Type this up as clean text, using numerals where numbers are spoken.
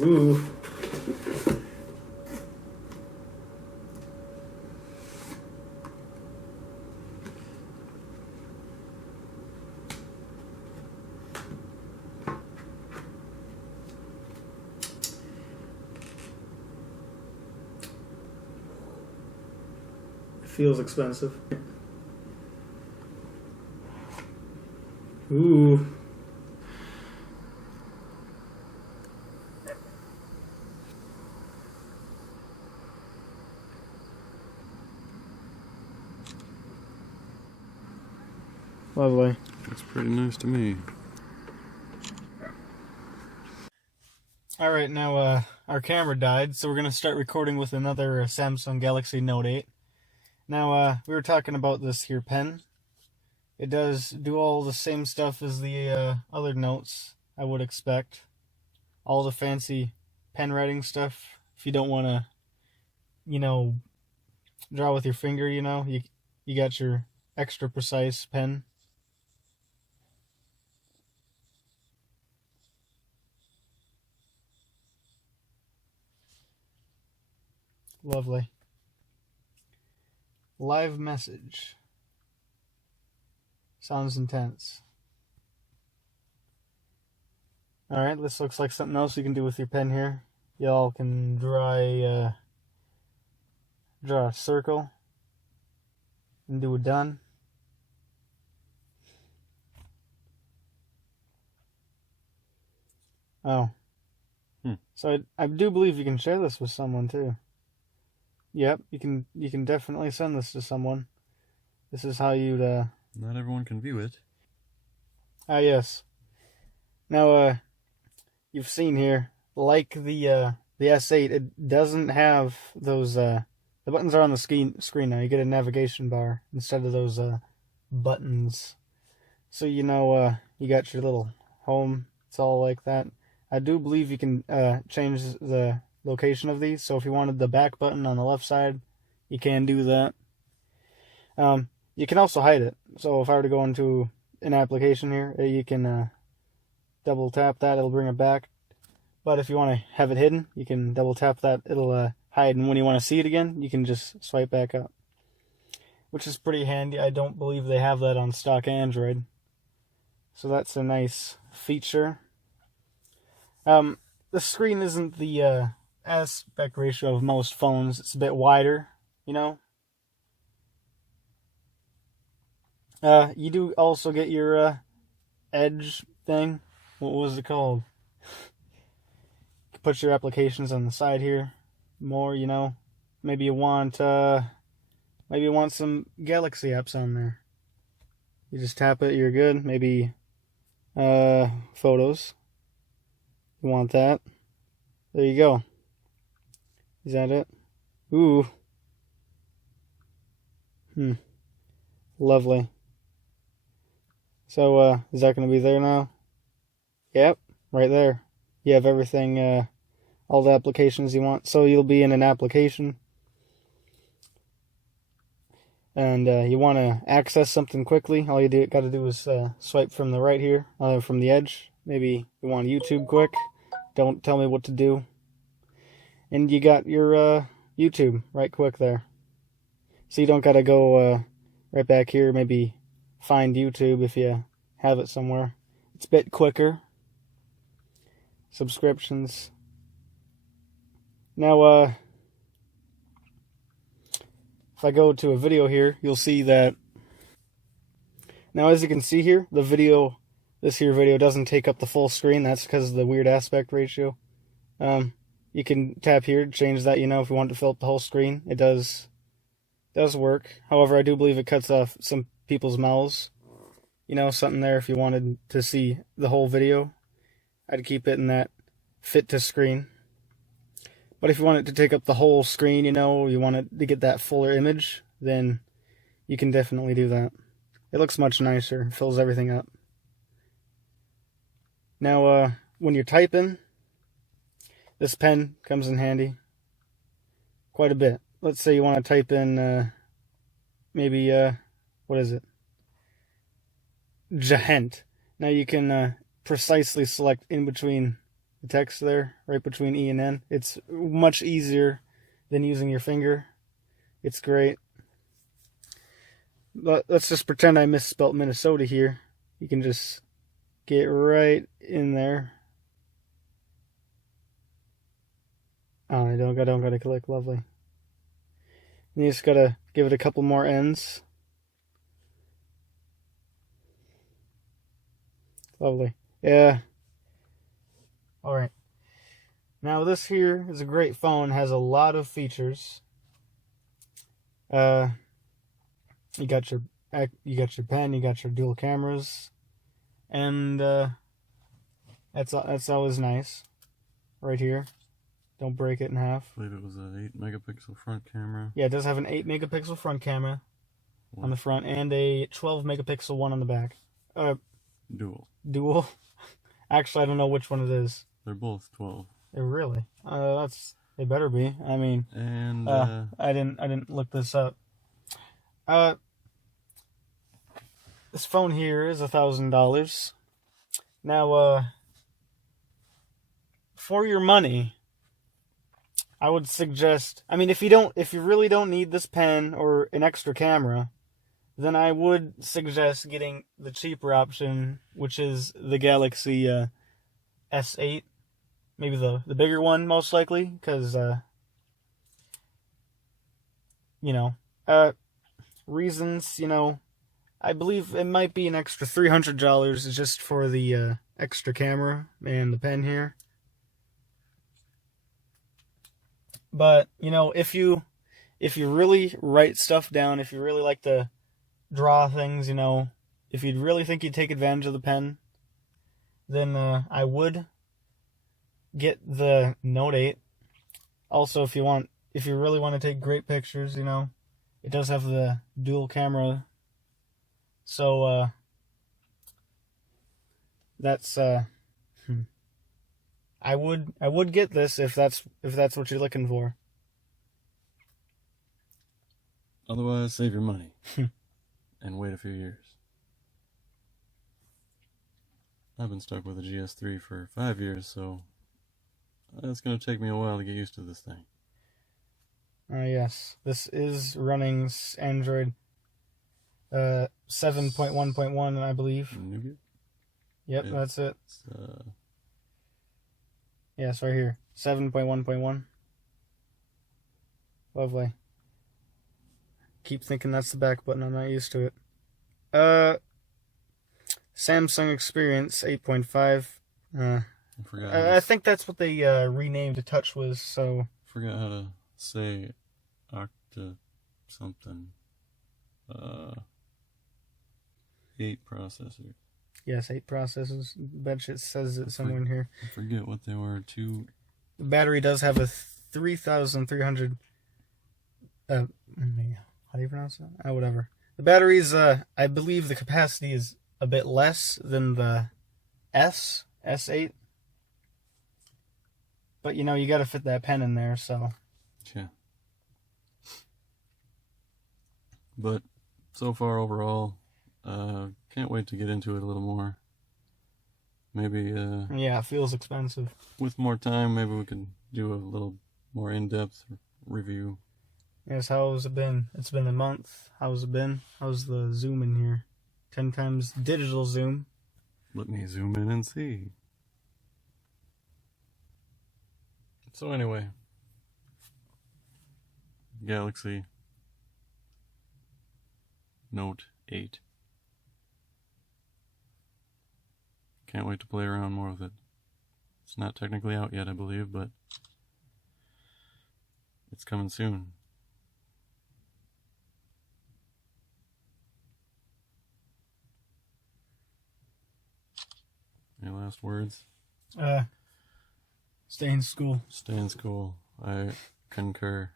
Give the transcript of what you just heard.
Ooh. Feels expensive. Ooh. Lovely. Looks pretty nice to me. Alright, now our camera died, so we're going to start recording with another Samsung Galaxy Note 8. Now, we were talking about this here pen. It does do all the same stuff as the other Notes, I would expect. All the fancy pen writing stuff. If you don't want to, you know, draw with your finger, you know, you got your extra precise pen. Lovely. Live message. Sounds intense. Alright, this looks like something else you can do with your pen here. Y'all can draw a circle and do a done. Oh. So I do believe you can share this with someone too. Yep, you can definitely send this to someone. This is how you'd Not everyone can view it. Ah, yes. Now you've seen here, like the S8, it doesn't have those the buttons are on the screen now. You get a navigation bar instead of those buttons. So you know you got your little home. It's all like that. I do believe you can change the location of these. So if you wanted the back button on the left side, you can do that. You can also hide it. So if I were to go into an application here, you can double tap that, it'll bring it back. But if you want to have it hidden, you can double tap that, it'll hide. And when you want to see it again, you can just swipe back up, which is pretty handy. I don't believe they have that on stock Android. So that's a nice feature. The screen isn't the aspect ratio of most phones. It's a bit wider, you know. You do also get your edge thing. What was it called? You put your applications on the side here. More, you know. Maybe you want some Galaxy apps on there. You just tap it, you're good. Maybe photos. You want that? There you go. Is that it? Ooh. Lovely. So, is that going to be there now? Yep, right there. You have everything, all the applications you want. So you'll be in an application, and you want to access something quickly. All you got to do is swipe from the right here, from the edge. Maybe you want YouTube quick. Don't tell me what to do. And you got your YouTube right quick there. So you don't got to go right back here, maybe find YouTube if you have it somewhere. It's a bit quicker. Subscriptions. Now, if I go to a video here, you'll see that. Now, as you can see here, this here video doesn't take up the full screen. That's because of the weird aspect ratio. You can tap here to change that, you know, if you want to fill up the whole screen. It does work. However, I do believe it cuts off some people's mouths. You know, something there if you wanted to see the whole video. I'd keep it in that fit to screen. But if you want it to take up the whole screen, you know, you want it to get that fuller image, then you can definitely do that. It looks much nicer, fills everything up. Now, when you're typing, this pen comes in handy quite a bit. Let's say you want to type in, maybe, what is it? Jahent. Now you can precisely select in between the text there, right between E and N. It's much easier than using your finger. It's great. But let's just pretend I misspelt Minnesota here. You can just get right in there. Oh, I don't gotta click. Lovely. And you just gotta give it a couple more ends. Lovely. Yeah. Alright. Now this here is a great phone. Has a lot of features. You got your pen, you got your dual cameras, and that's always nice. Right here. Don't break it in half. I believe it was an 8-megapixel front camera. Yeah, it does have an 8-megapixel front camera on the front and a 12-megapixel one on the back. Dual. Actually, I don't know which one it is. They're both 12. Really? They better be. I mean, and I didn't look this up. This phone here is $1,000. Now, for your money, I would suggest. I mean, if you really don't need this pen or an extra camera, then I would suggest getting the cheaper option, which is the Galaxy S8. Maybe the bigger one, most likely, because, reasons, I believe it might be an extra $300 just for the extra camera and the pen here. But, if you really write stuff down, if you really like to draw things, if you'd really think you'd take advantage of the pen, then I would get the Note 8. Also, if you really want to take great pictures, it does have the dual camera. So that's I would get this if that's what you're looking for. Otherwise, save your money and wait a few years. I've been stuck with a GS3 for 5 years, so it's going to take me a while to get used to this thing. Yes, this is running Android 7.1.1, I believe. Nougat? Yep, that's it. Yeah, it's right here. 7.1.1. Lovely. Keep thinking that's the back button. I'm not used to it. Samsung Experience 8.5. I think that's what they renamed TouchWiz. So forgot how to say Octa something. 8 processors. Yes, 8 processors. Bet it says it somewhere in here. I forget what they were. The battery does have a 3,300. How do you pronounce that? Oh, whatever. The battery's, I believe the capacity is a bit less than the S8. But, you got to fit that pen in there, so. Yeah. But so far overall, can't wait to get into it a little more. Maybe, yeah, it feels expensive. With more time, maybe we can do a little more in-depth review. Yes, how has it been? It's been a month. How's it been? How's the zoom in here? 10 times digital zoom. Let me zoom in and see. So anyway, Galaxy Note 8. Can't wait to play around more with it. It's not technically out yet, I believe, but it's coming soon. Any last words? Stay in school. Stay in school. I concur.